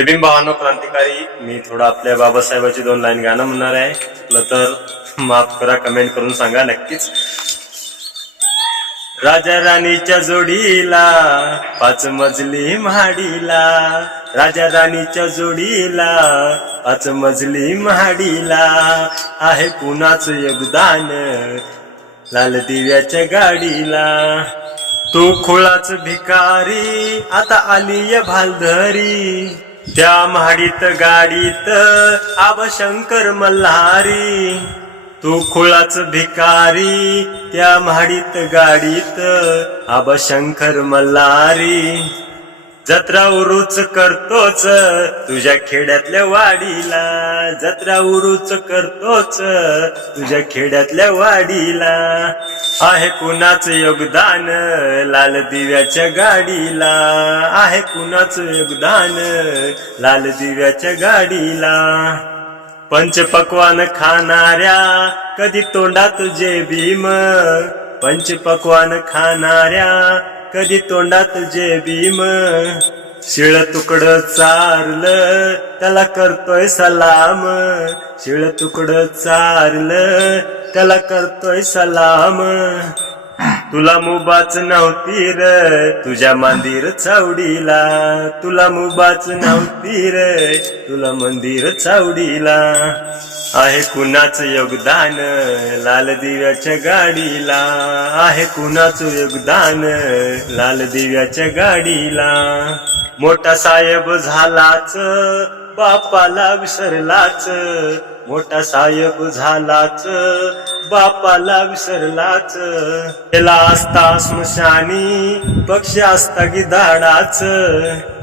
बिबिंब क्रांतिकारी मी थोडं आपल्या बाबासाहेबाची दोन लाईन गाणं म्हणणार आहे तर माफ करा कमेंट करून सांगा नक्कीच राजा राणीच्या जोडीला पाच मजली महाडीला राजा राणीच्या जोडीला पाच मजली महाडीला आहे कुणाचं योगदान लाल दिव्याच्या गाडीला तू खोळाच भिकारी आता आली या भालधरी त्या महाडीत गाडीत आब शंकर मल्हारी तू खुळाच भिकारी त्या महाडीत गाडीत आब शंकर मल्हारी जत्रा उरूच करतोच तुझ्या खेड्यातल्या वाडीला जत्रा उरूच करतोच तुझ्या खेड्यातल्या वाडीला आहे कुणाचं योगदान लाल दिव्याच्या गाडीला आहे कुणाचं योगदान लाल दिव्याच्या गाडीला पंच पकवान खाणाऱ्या कधी तोंडात जे भीम पंच पकवान खाणाऱ्या कधी तोंडात जे भीम शिळ तुकड चारल त्याला करतोय सलाम शिळ तुकड चारल त्याला करतोय सलाम तुला मुबाच नव्हती र तुझ्या मंदिर चावडीला तुला मुबाच नव्हती र तुला मंदिर चावडीला आहे कुणाचं योगदान लाल दिव्याच्या गाडीला आहे कुणाचं योगदान लाल दिव्याच्या गाडीला मोठा साहेब झालाच बापाला विसरलाच मोठा साहेब झालाच बापाला विसरलाच केला असता स्मशानी पक्षी असता की धाडाच